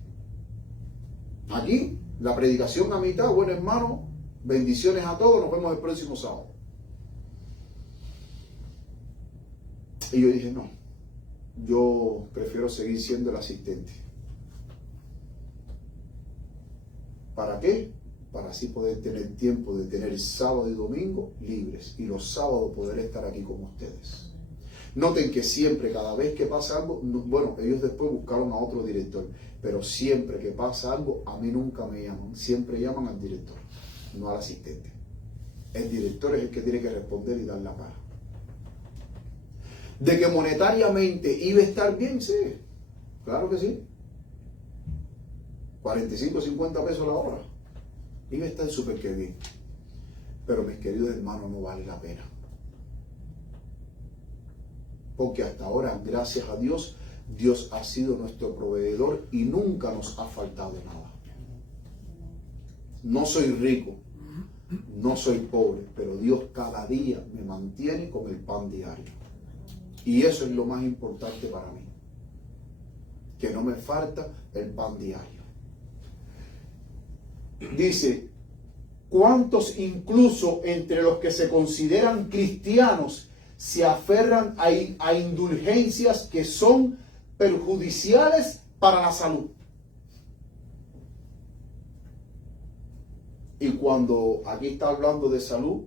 Aquí, la predicación a mitad, bueno hermano, bendiciones a todos, nos vemos el próximo sábado. Y yo dije, no, yo prefiero seguir siendo el asistente. ¿Para qué? Para así poder tener tiempo de tener sábado y domingo libres y los sábados poder estar aquí con ustedes. Noten que siempre, cada vez que pasa algo, bueno, ellos después buscaron a otro director, pero siempre que pasa algo, a mí nunca me llaman, siempre llaman al director, no al asistente. El director es el que tiene que responder y dar la cara. De que monetariamente iba a estar bien, sí, claro que sí. 45, 50 pesos la hora. Iba a estar súper que bien. Pero mis queridos hermanos, no vale la pena. Porque hasta ahora, gracias a Dios, Dios ha sido nuestro proveedor y nunca nos ha faltado nada. No soy rico, no soy pobre, pero Dios cada día me mantiene con el pan diario. Y eso es lo más importante para mí. Que no me falta el pan diario. Dice, ¿cuántos incluso entre los que se consideran cristianos se aferran a indulgencias que son perjudiciales para la salud? Y cuando aquí está hablando de salud,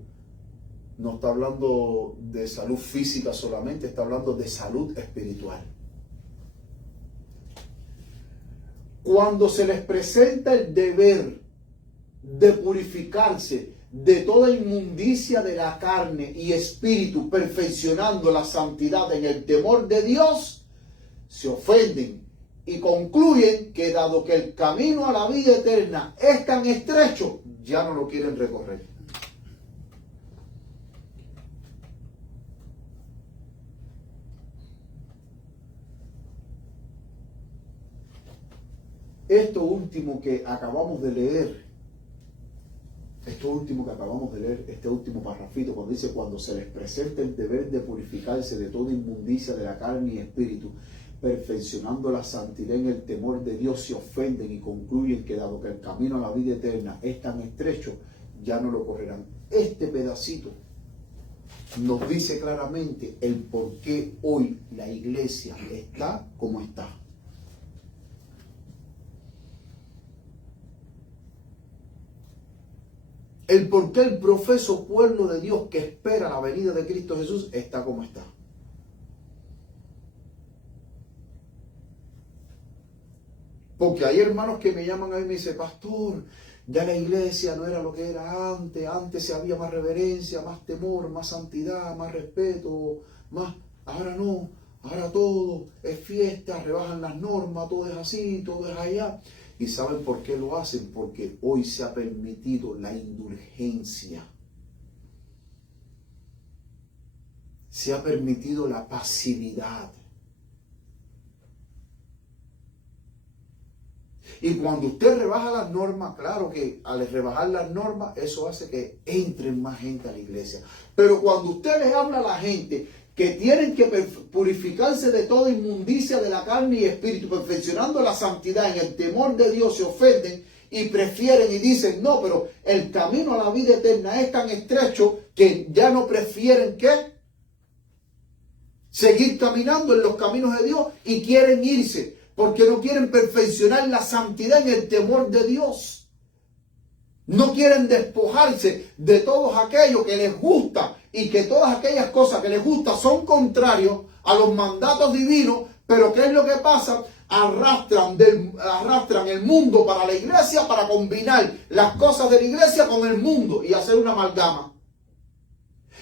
no está hablando de salud física solamente, está hablando de salud espiritual. Cuando se les presenta el deber de purificarse de toda inmundicia de la carne y espíritu, perfeccionando la santidad en el temor de Dios, se ofenden y concluyen que dado que el camino a la vida eterna es tan estrecho, ya no lo quieren recorrer. Esto último que acabamos de leer, este último parrafito, cuando dice, cuando se les presenta el deber de purificarse de toda inmundicia de la carne y espíritu, perfeccionando la santidad en el temor de Dios, se ofenden y concluyen que dado que el camino a la vida eterna es tan estrecho, ya no lo correrán. Este pedacito nos dice claramente el por qué hoy la iglesia está como está. El por qué el profeso pueblo de Dios que espera la venida de Cristo Jesús está como está. Porque hay hermanos que me llaman a mí y me dicen, pastor, Ya la iglesia no era lo que era antes. Antes se había más reverencia, más temor, más santidad, más respeto, más. Ahora no. Ahora todo es fiesta, rebajan las normas, todo es así, todo es allá. ¿Y saben por qué lo hacen? Porque hoy se ha permitido la indulgencia. Se ha permitido la pasividad. Y cuando usted rebaja las normas, claro que al rebajar las normas, eso hace que entren más gente a la iglesia. Pero cuando usted les habla a la gente que tienen que purificarse de toda inmundicia de la carne y espíritu, perfeccionando la santidad en el temor de Dios, se ofenden y prefieren y dicen, no, pero el camino a la vida eterna es tan estrecho que ya no prefieren que seguir caminando en los caminos de Dios y quieren irse, porque no quieren perfeccionar la santidad en el temor de Dios. No quieren despojarse de todo aquello que les gusta y que todas aquellas cosas que les gustan son contrarios a los mandatos divinos, pero ¿qué es lo que pasa? Arrastran el mundo para la iglesia para combinar las cosas de la iglesia con el mundo y hacer una amalgama.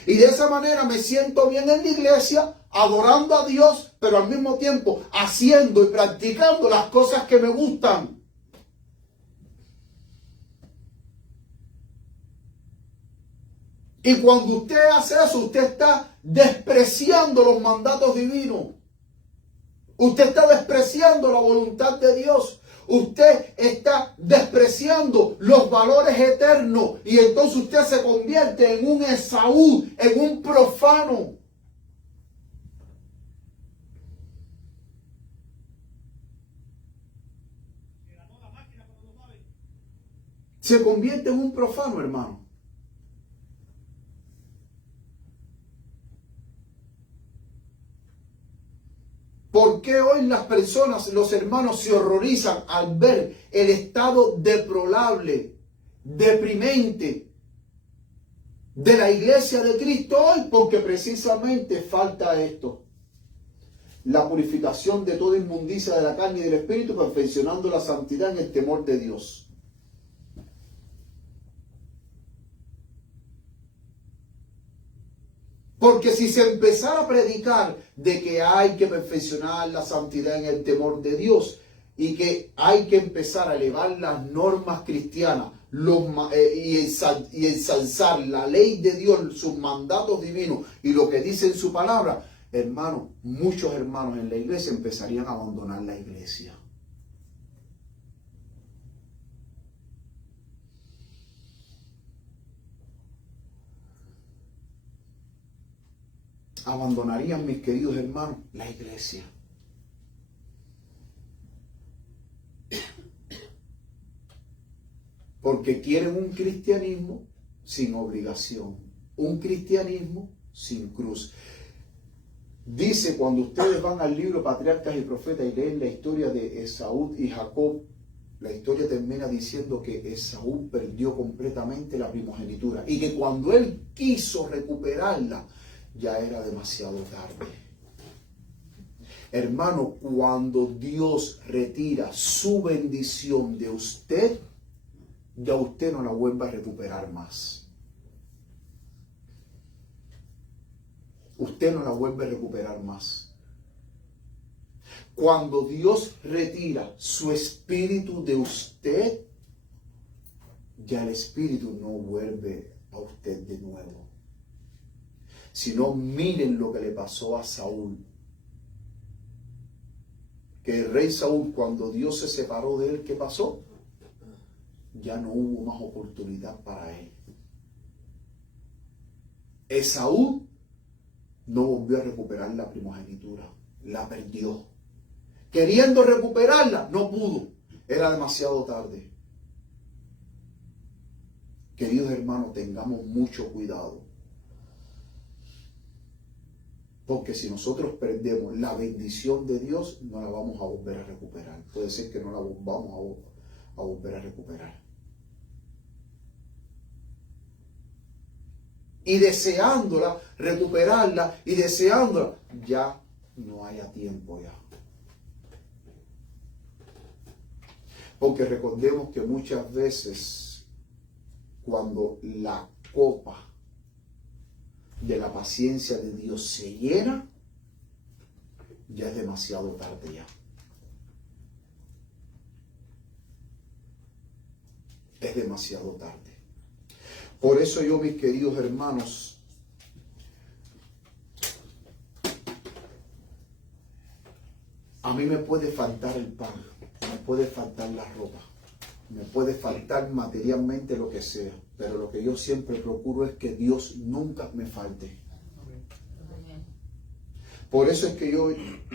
Y de esa manera me siento bien en la iglesia, adorando a Dios, pero al mismo tiempo haciendo y practicando las cosas que me gustan. Y cuando usted hace eso, usted está despreciando los mandatos divinos. Usted está despreciando la voluntad de Dios. Usted está despreciando los valores eternos. Y entonces usted se convierte en un Esaú, en un profano. Se convierte en un profano, hermano. ¿Por qué hoy las personas, los hermanos, se horrorizan al ver el estado deplorable, deprimente de la iglesia de Cristo hoy? Porque precisamente falta esto. La purificación de toda inmundicia de la carne y del espíritu, perfeccionando la santidad en el temor de Dios. Porque si se empezara a predicar de que hay que perfeccionar la santidad en el temor de Dios y que hay que empezar a elevar las normas cristianas y ensalzar la ley de Dios, sus mandatos divinos y lo que dice en su palabra, hermanos, muchos hermanos en la iglesia empezarían a abandonar la iglesia. Abandonarían, mis queridos hermanos, la iglesia. Porque quieren un cristianismo sin obligación, un cristianismo sin cruz. Dice, cuando ustedes van al libro Patriarcas y Profetas y leen la historia de Esaú y Jacob, la historia termina diciendo que Esaú perdió completamente la primogenitura y que cuando él quiso recuperarla, ya era demasiado tarde. Hermano, cuando Dios retira su bendición de usted, ya usted no la vuelve a recuperar más. Usted no la vuelve a recuperar más. Cuando Dios retira su espíritu de usted, ya el espíritu no vuelve a usted de nuevo. Si no, miren lo que le pasó a Saúl. Que el rey Saúl, cuando Dios se separó de él, ¿qué pasó? Ya no hubo más oportunidad para él. Esaú no volvió a recuperar la primogenitura, la perdió. Queriendo recuperarla, no pudo. Era demasiado tarde. Queridos hermanos, tengamos mucho cuidado. Porque si nosotros perdemos la bendición de Dios, no la vamos a volver a recuperar. Puede ser que no la vamos a volver a recuperar. Y deseándola, recuperarla y deseándola, ya no haya tiempo ya. Porque recordemos que muchas veces cuando la copa de la paciencia de Dios se llena, ya es demasiado tarde ya. Es demasiado tarde. Por eso yo, mis queridos hermanos, a mí me puede faltar el pan, me puede faltar la ropa, me puede faltar materialmente lo que sea, pero lo que yo siempre procuro es que Dios nunca me falte. Por eso es que yo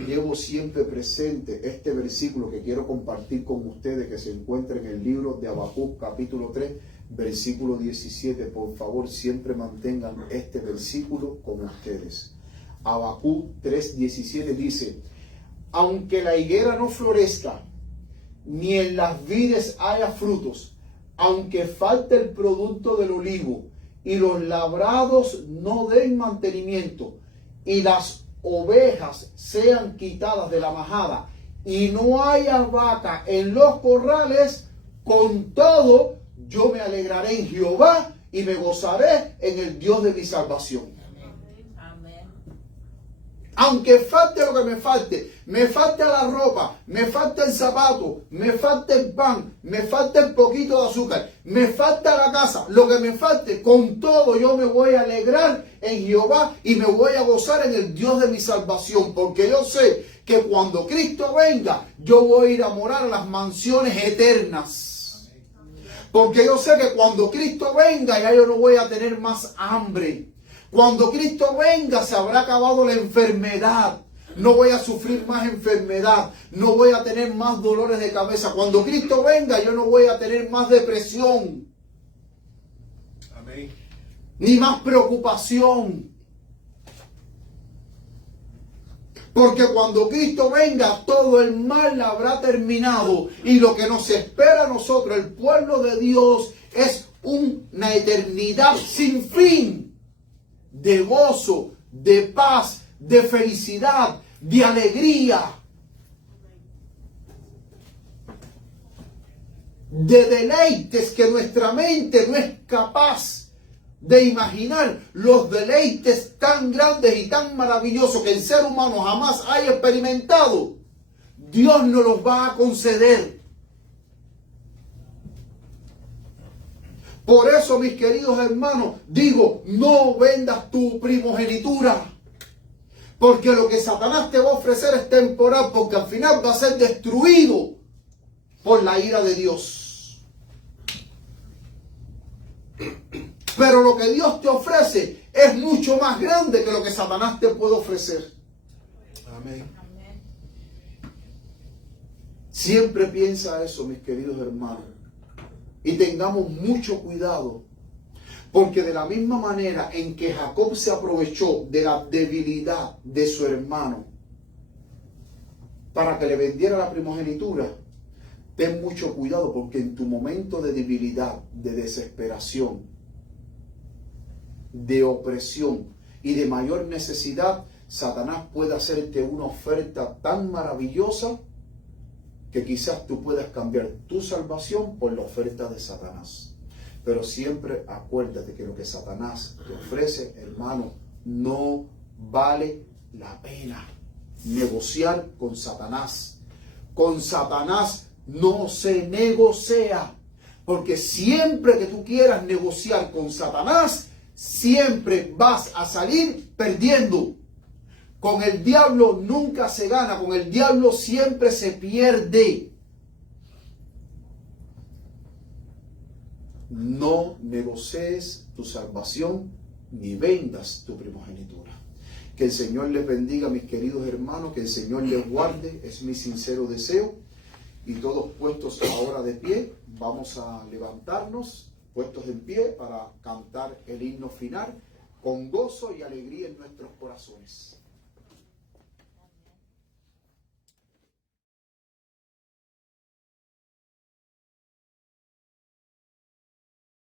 llevo siempre presente este versículo que quiero compartir con ustedes, que se encuentra en el libro de Habacuc, capítulo 3, versículo 17. Por favor, siempre mantengan este versículo con ustedes. Habacuc 3:17 dice: aunque la higuera no florezca, ni en las vides haya frutos, aunque falte el producto del olivo, y los labrados no den mantenimiento, y las ovejas sean quitadas de la majada, y no haya vaca en los corrales, con todo yo me alegraré en Jehová, y me gozaré en el Dios de mi salvación. Aunque falte lo que me falte la ropa, me falte el zapato, me falte el pan, me falte el poquito de azúcar, me falta la casa, lo que me falte, con todo yo me voy a alegrar en Jehová y me voy a gozar en el Dios de mi salvación, porque yo sé que cuando Cristo venga, yo voy a ir a morar a las mansiones eternas. Porque yo sé que cuando Cristo venga, ya yo no voy a tener más hambre. Cuando Cristo venga, se habrá acabado la enfermedad. No voy a sufrir más enfermedad. No voy a tener más dolores de cabeza. Cuando Cristo venga, yo no voy a tener más depresión. Amén. Ni más preocupación. Porque cuando Cristo venga, todo el mal habrá terminado. Y lo que nos espera a nosotros, el pueblo de Dios, es una eternidad sin fin. De gozo, de paz, de felicidad, de alegría, de deleites que nuestra mente no es capaz de imaginar, los deleites tan grandes y tan maravillosos que el ser humano jamás haya experimentado. Dios nos los va a conceder. Por eso, mis queridos hermanos, digo, no vendas tu primogenitura. Porque lo que Satanás te va a ofrecer es temporal, porque al final va a ser destruido por la ira de Dios. Pero lo que Dios te ofrece es mucho más grande que lo que Satanás te puede ofrecer. Amén. Siempre piensa eso, mis queridos hermanos. Y tengamos mucho cuidado, porque de la misma manera en que Jacob se aprovechó de la debilidad de su hermano para que le vendiera la primogenitura, ten mucho cuidado, porque en tu momento de debilidad, de desesperación, de opresión y de mayor necesidad, Satanás puede hacerte una oferta tan maravillosa que quizás tú puedas cambiar tu salvación por la oferta de Satanás. Pero siempre acuérdate que lo que Satanás te ofrece, hermano, no vale la pena negociar con Satanás. Con Satanás no se negocia. Porque siempre que tú quieras negociar con Satanás, siempre vas a salir perdiendo. Con el diablo nunca se gana, con el diablo siempre se pierde. No negocies tu salvación ni vendas tu primogenitura. Que el Señor les bendiga, mis queridos hermanos, que el Señor les guarde, es mi sincero deseo. Y todos puestos ahora de pie, vamos a levantarnos, puestos en pie para cantar el himno final con gozo y alegría en nuestros corazones.